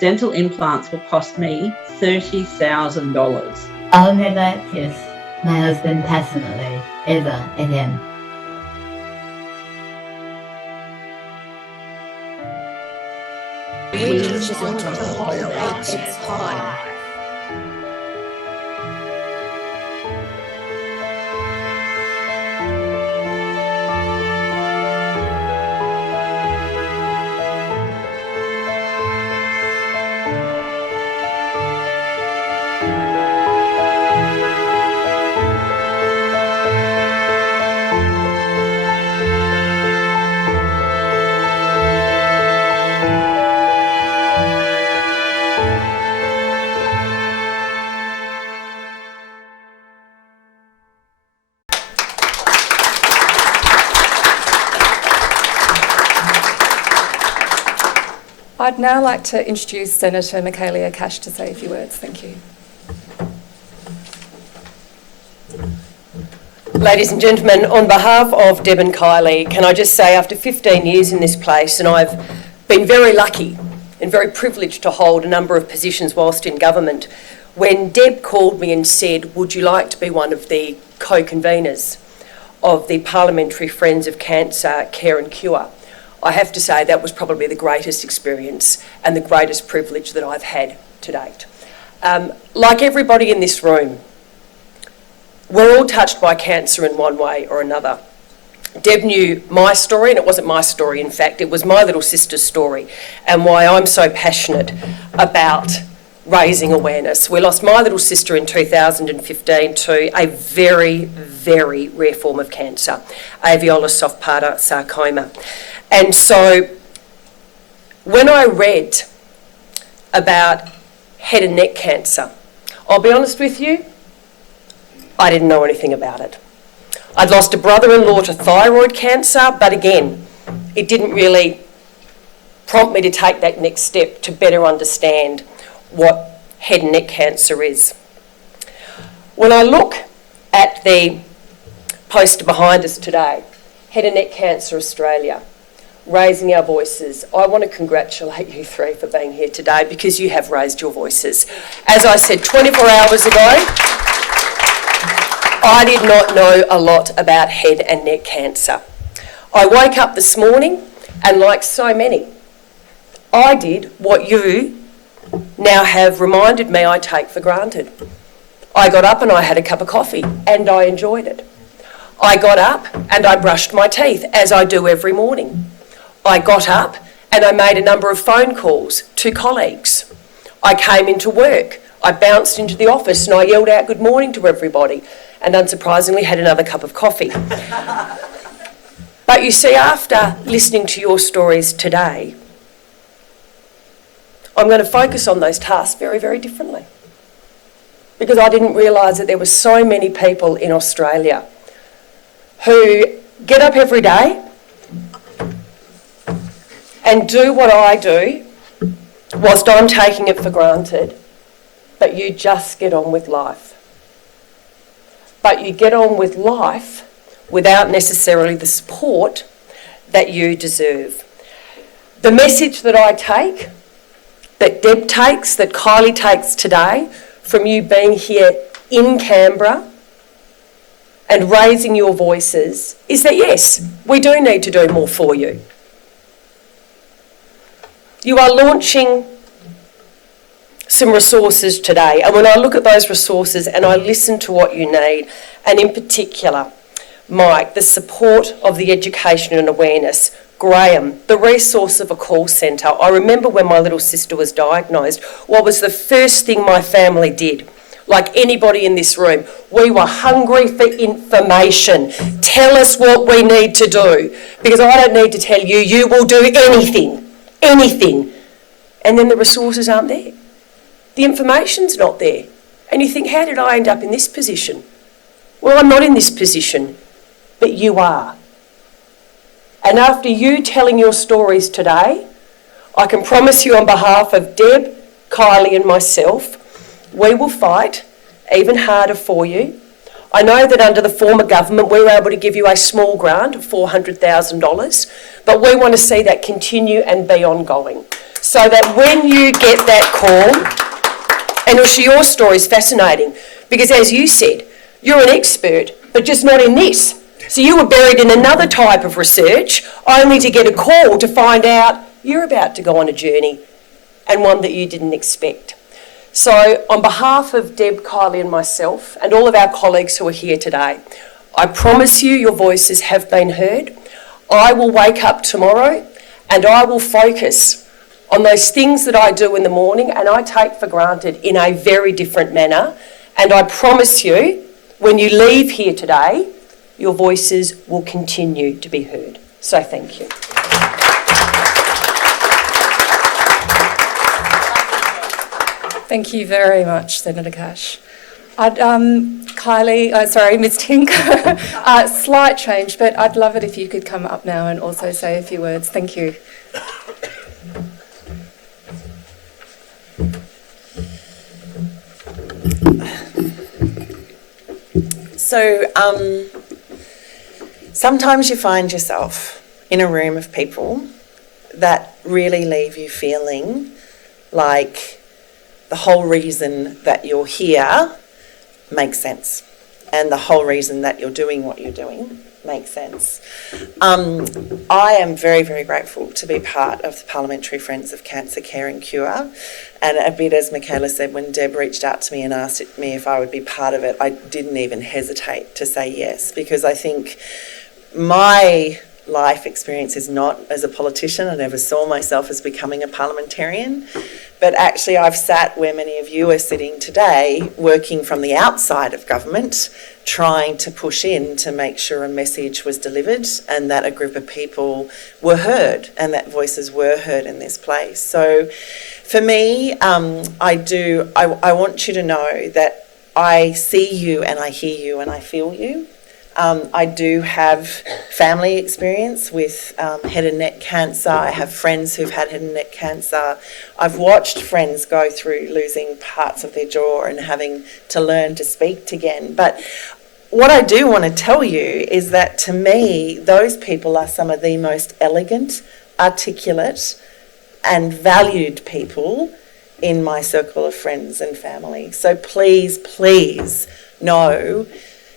Dental implants will cost me $30,000. I'll never kiss my husband passionately ever again. We just want to hold our heads high. I'd now like to introduce Senator Michaelia Cash to say a few words. Thank you. Ladies and gentlemen, on behalf of Deb and Kylie, can I just say after 15 years in this place, and I've been very lucky and very privileged to hold a number of positions whilst in government, when Deb called me and said, would you like to be one of the co-conveners of the Parliamentary Friends of Cancer Care and Cure, I have to say that was probably the greatest experience and the greatest privilege that I've had to date. Like everybody in this room, we're all touched by cancer in one way or another. Deb knew my story, and it wasn't my story, in fact, it was my little sister's story, and why I'm so passionate about raising awareness. We lost my little sister in 2015 to a very, very rare form of cancer, alveolar soft part sarcoma. And so when I read about head and neck cancer, I'll be honest with you, I didn't know anything about it. I'd lost a brother-in-law to thyroid cancer, but again, it didn't really prompt me to take that next step to better understand what head and neck cancer is. When I look at the poster behind us today, Head and Neck Cancer Australia, raising our voices, I want to congratulate you three for being here today because you have raised your voices. As I said 24 hours ago, I did not know a lot about head and neck cancer. I woke up this morning and, like so many, I did what you now have reminded me I take for granted. I got up and I had a cup of coffee and I enjoyed it. I got up and I brushed my teeth, as I do every morning. I got up and I made a number of phone calls to colleagues. I came into work, I bounced into the office and I yelled out good morning to everybody, and unsurprisingly had another cup of coffee. But you see, after listening to your stories today, I'm going to focus on those tasks very, very differently. Because I didn't realise that there were so many people in Australia who get up every day and do what I do, whilst I'm taking it for granted, but you just get on with life. But you get on with life without necessarily the support that you deserve. The message that I take, that Deb takes, that Kylie takes today from you being here in Canberra and raising your voices is that, yes, we do need to do more for you. You are launching some resources today, and when I look at those resources and I listen to what you need, and in particular, Mike, the support of the education and awareness, Graham, the resource of a call centre. I remember when my little sister was diagnosed, what was the first thing my family did? Like anybody in this room, we were hungry for information. Tell us what we need to do, because I don't need to tell you, you will do anything, and then the resources aren't there. The information's not there. And you think, how did I end up in this position? Well, I'm not in this position, but you are. And after you telling your stories today, I can promise you on behalf of Deb, Kylie and myself, we will fight even harder for you. I know that under the former government we were able to give you a small grant of $400,000, but we want to see that continue and be ongoing, so that when you get that call, and also your story is fascinating, because as you said, you're an expert, but just not in this. So you were buried in another type of research, only to get a call to find out you're about to go on a journey, and one that you didn't expect. So on behalf of Deb, Kylie and myself, and all of our colleagues who are here today, I promise you your voices have been heard. I will wake up tomorrow and I will focus on those things that I do in the morning and I take for granted in a very different manner. And I promise you, when you leave here today, your voices will continue to be heard. So thank you. Thank you very much, Senator Cash. Ms. Tink, slight change, but I'd love it if you could come up now and also say a few words. Thank you. So sometimes you find yourself in a room of people that really leave you feeling like the whole reason that you're here makes sense, and the whole reason that you're doing what you're doing makes sense. I am very, very grateful to be part of the Parliamentary Friends of Cancer Care and Cure, and a bit as Michaela said, when Deb reached out to me and asked me if I would be part of it, I didn't even hesitate to say yes, because I think my life experience is not as a politician. I never saw myself as becoming a parliamentarian, but actually I've sat where many of you are sitting today, working from the outside of government, trying to push in to make sure a message was delivered and that a group of people were heard and that voices were heard in this place. So for me, I want you to know that I see you and I hear you and I feel you. I do have family experience with head and neck cancer. I have friends who've had head and neck cancer. I've watched friends go through losing parts of their jaw and having to learn to speak again. But what I do want to tell you is that to me, those people are some of the most elegant, articulate and valued people in my circle of friends and family. So please, please know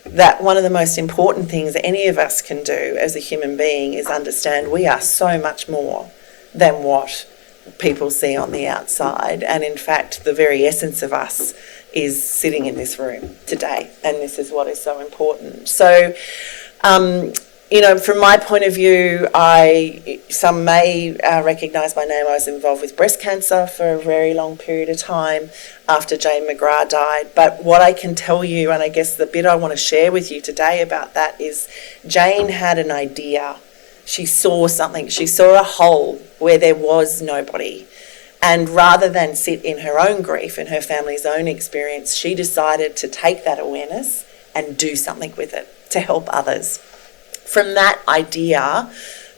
that one of the most important things that any of us can do as a human being is understand we are so much more than what people see on the outside. And in fact, the very essence of us is sitting in this room today. And this is what is so important. So, from my point of view, some may recognise my name. I was involved with breast cancer for a very long period of time after Jane McGrath died. But what I can tell you, and I guess the bit I want to share with you today about that is Jane had an idea. She saw something. She saw a hole where there was nobody. And rather than sit in her own grief and her family's own experience, she decided to take that awareness and do something with it to help others. From that idea,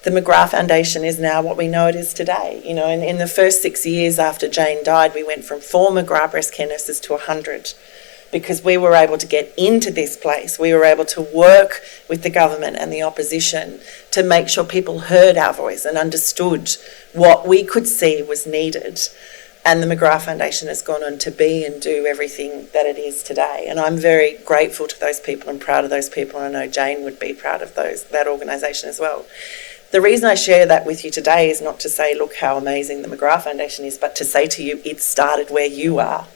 the McGrath Foundation is now what we know it is today. And in the first 6 years after Jane died, we went from 4 McGrath breast care nurses to 100 because we were able to get into this place. We were able to work with the government and the opposition to make sure people heard our voice and understood what we could see was needed. And the McGrath Foundation has gone on to be and do everything that it is today. And I'm very grateful to those people and proud of those people. I know Jane would be proud of that organisation as well. The reason I share that with you today is not to say, look how amazing the McGrath Foundation is, but to say to you, it started where you are.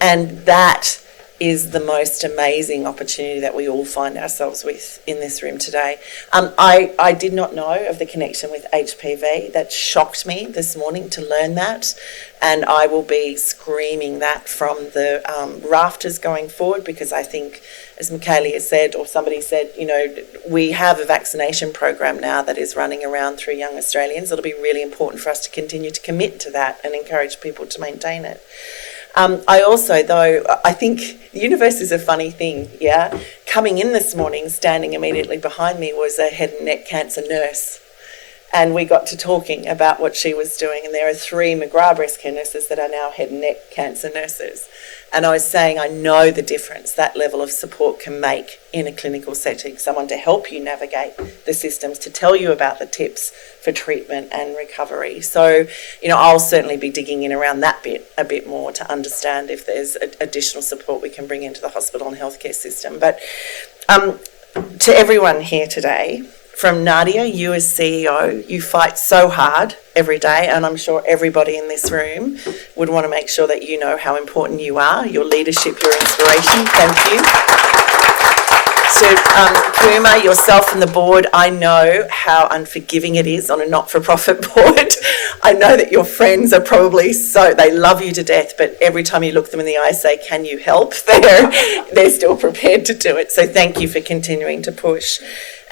And that is the most amazing opportunity that we all find ourselves with in this room today. I did not know of the connection with HPV. That shocked me this morning to learn that, and I will be screaming that from the rafters going forward, because I think, as Michaela has said, or somebody said, you know, we have a vaccination program now that is running around through young Australians. It'll be really important for us to continue to commit to that and encourage people to maintain it. I also, though, I think the universe is a funny thing, yeah? Coming in this morning, standing immediately behind me was a head and neck cancer nurse. And we got to talking about what she was doing. And there are 3 McGrath breast care nurses that are now head and neck cancer nurses. And I was saying, I know the difference that level of support can make in a clinical setting. Someone to help you navigate the systems, to tell you about the tips for treatment and recovery. So, you know, I'll certainly be digging in around that bit a bit more to understand if there's additional support we can bring into the hospital and healthcare system. But to everyone here today, from Nadia, you as CEO, you fight so hard every day, and I'm sure everybody in this room would want to make sure that you know how important you are, your leadership, your inspiration. Thank you. To Kuma, yourself and the board, I know how unforgiving it is on a not-for-profit board. I know that your friends are probably they love you to death, but every time you look them in the eye and say, can you help? They're still prepared to do it. So thank you for continuing to push.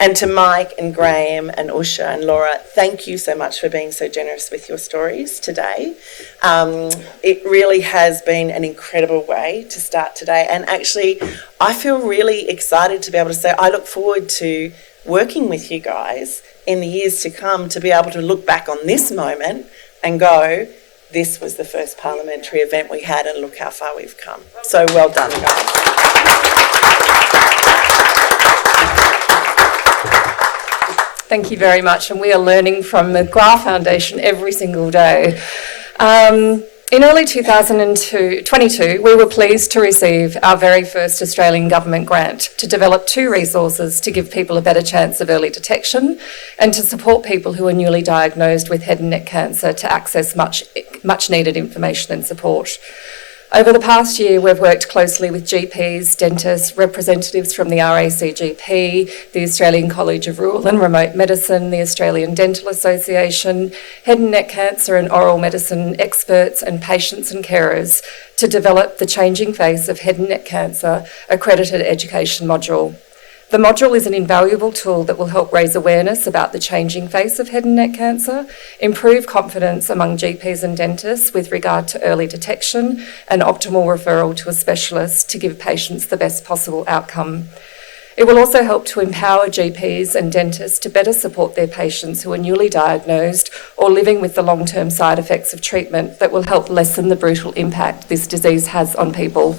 And to Mike and Graham and Usha and Laura, thank you so much for being so generous with your stories today. It really has been an incredible way to start today. And actually, I feel really excited to be able to say I look forward to working with you guys in the years to come to be able to look back on this moment and go, this was the first parliamentary event we had, and look how far we've come. So well done, guys. Thank you very much, and we are learning from the McGrath Foundation every single day. In early 2022, we were pleased to receive our very first Australian government grant to develop 2 resources to give people a better chance of early detection and to support people who are newly diagnosed with head and neck cancer to access much needed information and support. Over the past year, we've worked closely with GPs, dentists, representatives from the RACGP, the Australian College of Rural and Remote Medicine, the Australian Dental Association, head and neck cancer and oral medicine experts and patients and carers to develop the Changing Face of Head and Neck Cancer accredited education module. The module is an invaluable tool that will help raise awareness about the changing face of head and neck cancer, improve confidence among GPs and dentists with regard to early detection and optimal referral to a specialist to give patients the best possible outcome. It will also help to empower GPs and dentists to better support their patients who are newly diagnosed or living with the long-term side effects of treatment that will help lessen the brutal impact this disease has on people.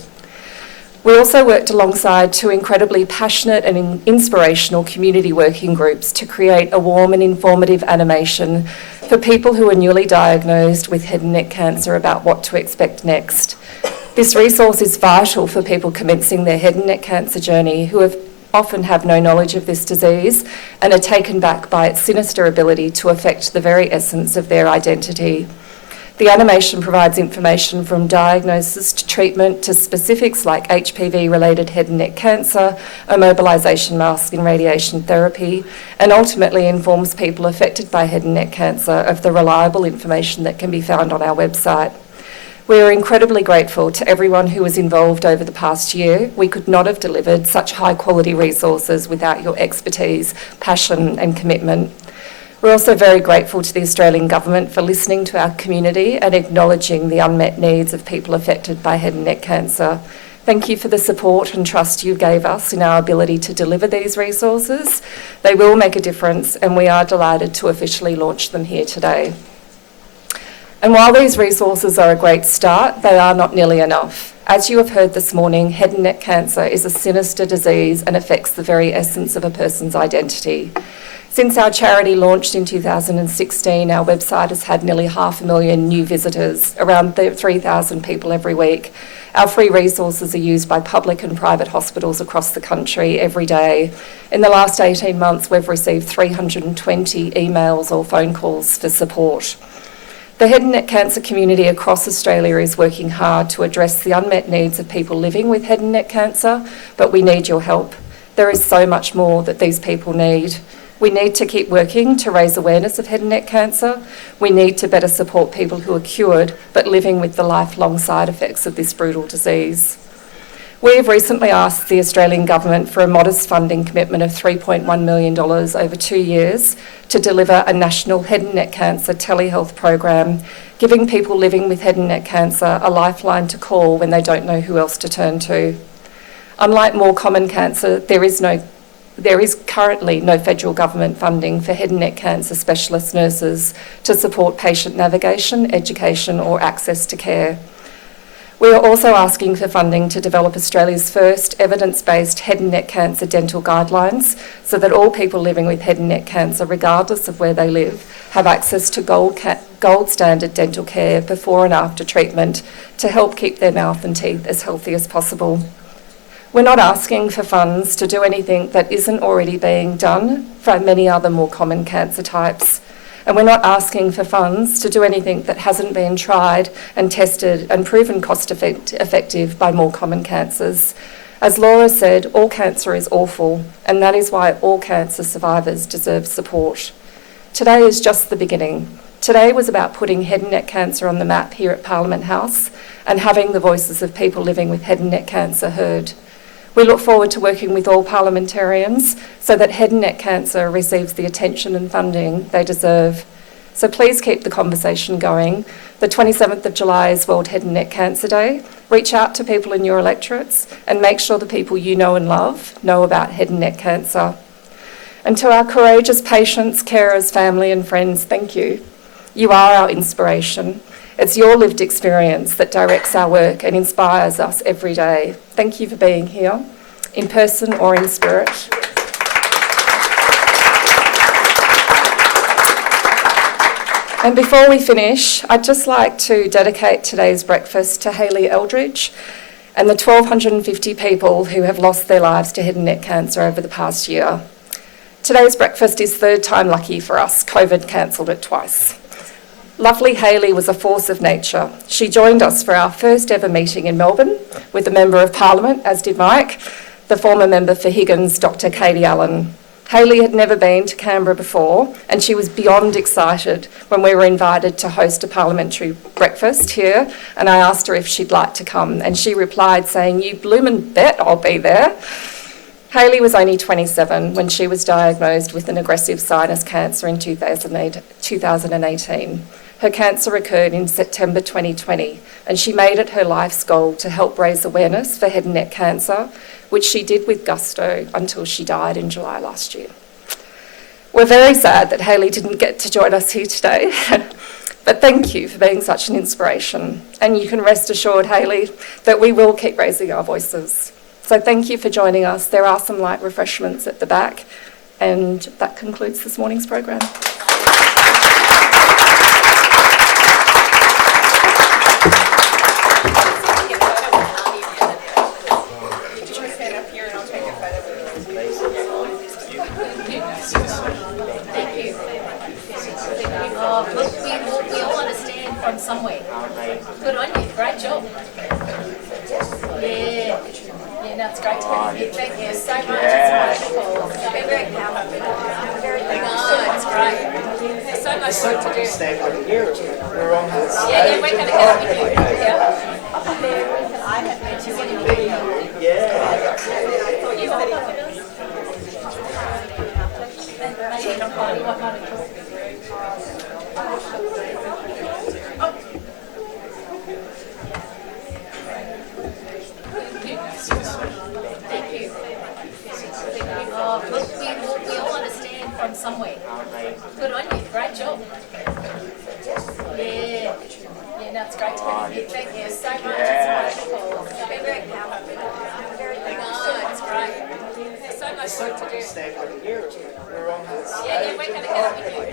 We also worked alongside 2 incredibly passionate and inspirational community working groups to create a warm and informative animation for people who are newly diagnosed with head and neck cancer about what to expect next. This resource is vital for people commencing their head and neck cancer journey who often have no knowledge of this disease and are taken back by its sinister ability to affect the very essence of their identity. The animation provides information from diagnosis to treatment to specifics like HPV-related head and neck cancer, a mobilisation mask and radiation therapy, and ultimately informs people affected by head and neck cancer of the reliable information that can be found on our website. We are incredibly grateful to everyone who was involved over the past year. We could not have delivered such high-quality resources without your expertise, passion and commitment. We're also very grateful to the Australian Government for listening to our community and acknowledging the unmet needs of people affected by head and neck cancer. Thank you for the support and trust you gave us in our ability to deliver these resources. They will make a difference, and we are delighted to officially launch them here today. And while these resources are a great start, they are not nearly enough. As you have heard this morning, head and neck cancer is a sinister disease and affects the very essence of a person's identity. Since our charity launched in 2016, our website has had nearly 500,000 new visitors, around 3,000 people every week. Our free resources are used by public and private hospitals across the country every day. In the last 18 months, we've received 320 emails or phone calls for support. The head and neck cancer community across Australia is working hard to address the unmet needs of people living with head and neck cancer, but we need your help. There is so much more that these people need. We need to keep working to raise awareness of head and neck cancer. We need to better support people who are cured but living with the lifelong side effects of this brutal disease. We have recently asked the Australian Government for a modest funding commitment of $3.1 million over 2 years to deliver a national head and neck cancer telehealth program, giving people living with head and neck cancer a lifeline to call when they don't know who else to turn to. Unlike more common cancer, there is currently no federal government funding for head and neck cancer specialist nurses to support patient navigation, education or access to care. We are also asking for funding to develop Australia's first evidence-based head and neck cancer dental guidelines so that all people living with head and neck cancer, regardless of where they live, have access to gold standard dental care before and after treatment to help keep their mouth and teeth as healthy as possible. We're not asking for funds to do anything that isn't already being done for many other more common cancer types. And we're not asking for funds to do anything that hasn't been tried and tested and proven cost-effective by more common cancers. As Laura said, all cancer is awful, and that is why all cancer survivors deserve support. Today is just the beginning. Today was about putting head and neck cancer on the map here at Parliament House and having the voices of people living with head and neck cancer heard. We look forward to working with all parliamentarians so that head and neck cancer receives the attention and funding they deserve. So please keep the conversation going. The 27th of July is World Head and Neck Cancer Day. Reach out to people in your electorates and make sure the people you know and love know about head and neck cancer. And to our courageous patients, carers, family and friends, thank you. You are our inspiration. It's your lived experience that directs our work and inspires us every day. Thank you for being here, in person or in spirit. And before we finish, I'd just like to dedicate today's breakfast to Hayley Eldridge and the 1,250 people who have lost their lives to head and neck cancer over the past year. Today's breakfast is third time lucky for us. COVID cancelled it twice. Lovely Hayley was a force of nature. She joined us for our first ever meeting in Melbourne with the Member of Parliament, as did Mike, the former member for Higgins, Dr. Katie Allen. Hayley had never been to Canberra before, and she was beyond excited when we were invited to host a parliamentary breakfast here, and I asked her if she'd like to come, and she replied saying, "You bloomin' bet I'll be there." Hayley was only 27 when she was diagnosed with an aggressive sinus cancer in 2018. Her cancer occurred in September 2020, and she made it her life's goal to help raise awareness for head and neck cancer, which she did with gusto until she died in July last year. We're very sad that Hayley didn't get to join us here today, but thank you for being such an inspiration. And you can rest assured, Hayley, that we will keep raising our voices. So thank you for joining us. There are some light refreshments at the back, and that concludes this morning's program. We all understand from somewhere. Good on you. Great job. Yeah, that's great to have you. Thank you so much. It's wonderful. We're very powerful. It's great. There's so much work to do. Yeah, we're going to get up with you. Yeah. I have mentioned what you want to do. Yeah. You said we all understand from somewhere. Good on you. Great job. Yeah, that's great to have you. Thank you so much. It's wonderful. We're very powerful. It's great. There's so much work to do. Yeah, we're going to go with you.